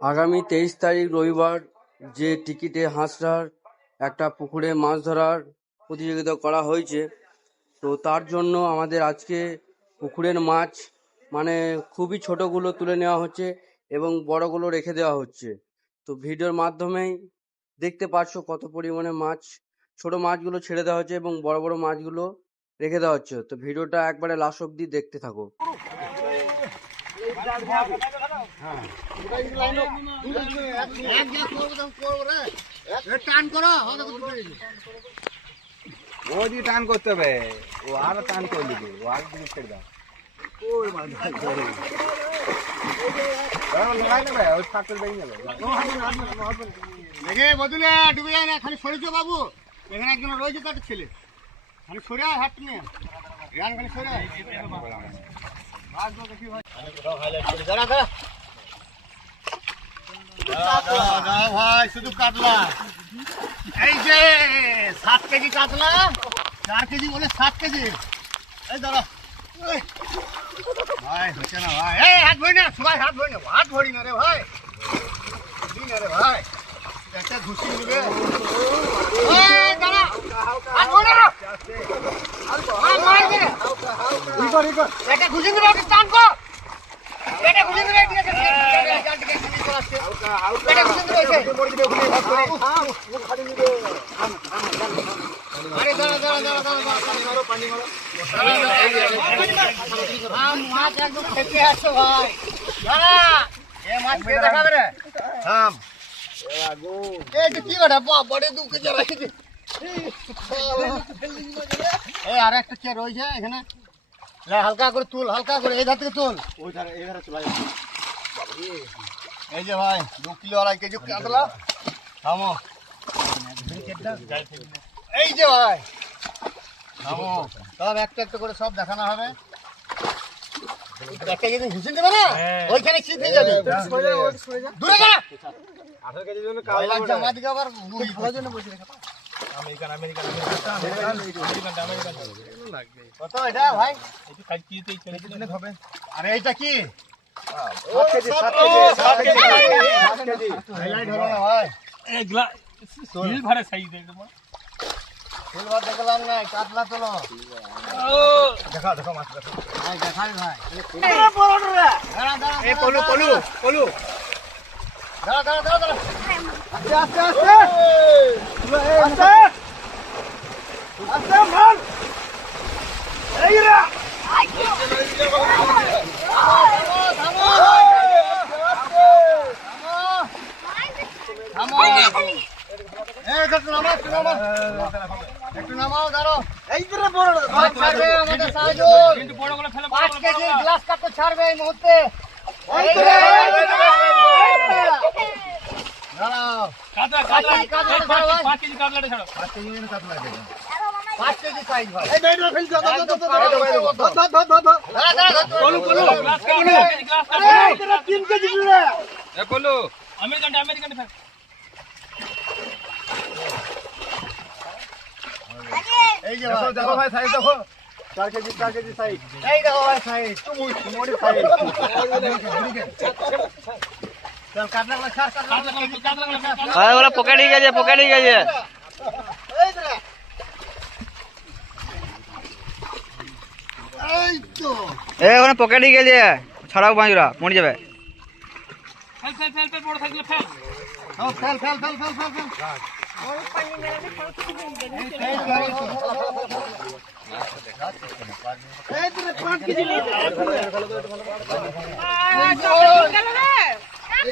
আগামী 23 তারিখ রবিবার যে টিকিটে হাঁসড়ার একটা পুকুরে মাছ ধরার প্রতিযোগিতা করা হয়েছে, তো তার জন্য আমাদের আজকে পুকুরের মাছ মানে খুবই ছোটোগুলো তুলে নেওয়া হচ্ছে এবং বড়গুলো রেখে দেওয়া হচ্ছে। তো ভিডিওর মাধ্যমেই দেখতে পাচ্ছ কত পরিমাণে মাছ, ছোট মাছগুলো ছেড়ে দেওয়া হচ্ছে এবং বড় বড় মাছগুলো রেখে দেওয়া হচ্ছে। তো ভিডিওটা একবারে লাস্ট অব্দি দেখতে থাকো। ওদিকে টান করতে হবে, ও আরো টান করে দিবে, ও আরো দিকে ছেড়ে দাও। বদলে ডুবে যায় না, খালি সরেছো বাবু। এখানে একজন রয়েছে, তার ছেলে খালি সরে হাত নিয়ে খালি সরে ভাই। শুধু কাতলা, এই যে 7 কেজি কাতলা, 4 কেজি বলে 7 কেজি। এই দাঁড়া ভাই, হচ্ছে না ভাই। এই হাত ভরি না সবাই, হাত ভরি না, হাত ভরি না রে ভাই, দিন রে ভাই, একটা ঘুষি দিবে। এই দাঁড়া, হাত ভরি না, হাত ভরি দে, একটা ঘুষি দিবে, একটা টান কর, এটা ঘুষি দিবে, ঠিক আছে, এটা ঘুষি দিবে, আরে দাঁড়া দাঁড়া দাঁড়া দাঁড়া, পানি মারো, মাছ একদম খেতে আসছো ভাই। দাঁড়া, এ মাছ খেয়ে দেখাবে রে, থাম। এই কি বেটা, বড়ে দুকে যা রাখি দে। এই আর একটা চেয়ার রয়েছে এখানে, হালকা করে তুল, হালকা করে এই ধার থেকে তুল, ওই ধারে এই ধারে চলে যাবে। এই যে ভাই 2 কিলো 2.5 কেজি কাতলা, থামো। এই যে ভাই থামো, সব একটা একটা করে সব দেখানো হবে। একটা কেজি ঘুষিয়ে দেবে না, ওইখানে চিপ হয়ে যাবে, দূরে যা। 18 কেজির জন্য ভাই লাগছে আমাদিকে, আবার ভালো জন্য বসে রেখে আমেরিকান লাগবে কত এটা ভাই? এটা কাজ কি তেই চলে হবে। আরে এটা কি? 7 কেজি হাইলাইট হলো না ভাই, এই গ্লাস সিল ভরে সাইজ দে দেবো। সিলভার দেখলাম না, কাতলা তোলো। দেখো দেখো মাছ দেখো, ভাই দেখাই ভাই। দাঁড়া দাঁড়া, এই পলু পলু পলু, দাঁড়া দাঁড়া দাঁড়া দাঁড়া, আস্তে আস্তে আস্তে আস্তে আস্তে মাল, এই রে একটু নামাও, দাঁড়ো। এই যে বড় ছাড়বে আমাদের সাহায্য, কিন্তু বড় গুলো ফেলে 5 কেজি গ্লাস কাপ তো ছাড়বে এই মুহূর্তে। দাঁড়াও, কাতলা কাতলা 5 কেজি কাতলাটা ছাড়ো, 5 কেজি কাতলা দেবে, 5 কেজি সাইজ ভাই। এই বেটা ফেল দাও দাও দাও পলু পলু glass cup 5 KG glass cup, এই তোরা 3 কেজি দিলে এ পলু আমেরিকান ফেল। এই যে দেখো ভাই সাইজ দেখো, 4 কেজি সাইজ, এই দেখো ভাই সাইজ, তুমি সাইজ। চল কাটলা ছাড়, কাটলা আরে ওরা পকেটে গেছে, পকেটে গেছে। এই রে, এই তো এ ওখানে পকেটে গেছে, ছাড়াও বাঁচরা মরে যাবে। ফেল ফেল ফেল ফেল বড় থাকলে fail. Fail fail fail fail fail fail. এই তো 5 কেজি নিতে,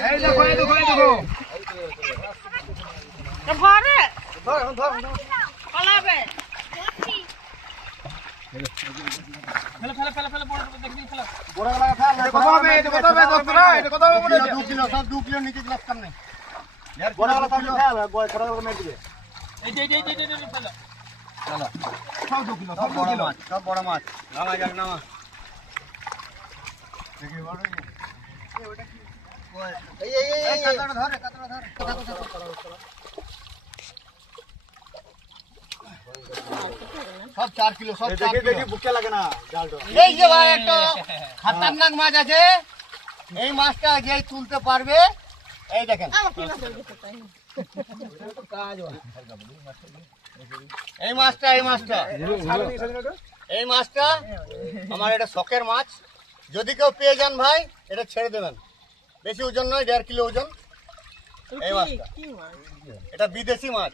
এই দেখো এই দেখো এই দেখো, ঘরে ধর ধর পালাবে ফেল ফেল ফেল ফেল বড় দেখবি ফেল। বড় লাগা ফেল, এটা কত হবে, এটা কত হবে দোস্তরা, এটা কত হবে বলে 2 কিলো, সব 2 কিলো নিচে গ্লাস কাম নেই। यार বড় লাগা ফেল, বড় বড় করে মেরে দিবে। এই যে ফেল, চলো সব 2 কিলো, সব 2 কিলো, সব বড় মাছ। নামা যাক, নামা দেখি বড় এই ওটা কি, এই কাতড়া ধরে, কাতড়া ধরে, সব 4 কিলো, সব 4 কিলো। দেখি বুকে লাগে না জালটা। এই যে ভাই একটা খতরনাক মাছ আছে, এই মাছটা যে তুলতে পারবে এই দেখেন এই মাছটা আমার এটা শখের মাছ। যদি কেউ পেয়ে যান ভাই এটা ছেড়ে দেবেন, বেশি ওজন নয়, 1.5 কিলো ওজন এই মাছটা। এটা বিদেশি মাছ,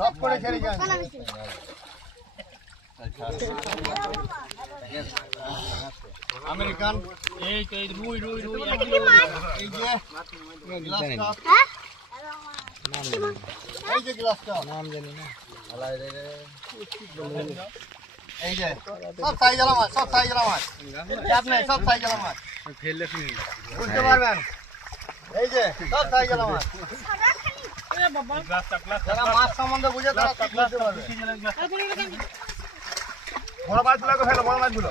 সব করে ছেড়ে যান। আমেরিকান এই যে গ্লাসটা, এই যে গ্লাসটা নাম জানি না, এই যে সব সাইজের মাছ, সব সাইজের মাছ, আপনি সব সাইজের মাছ বুঝতে পারবেন। এই যে সব সাইজের মাছ, যারা মাছ সম্বন্ধে বুঝে তারা ঠিক বুঝতে পারবে। বড় মাছগুলো ফেলো, বড় মাছগুলো।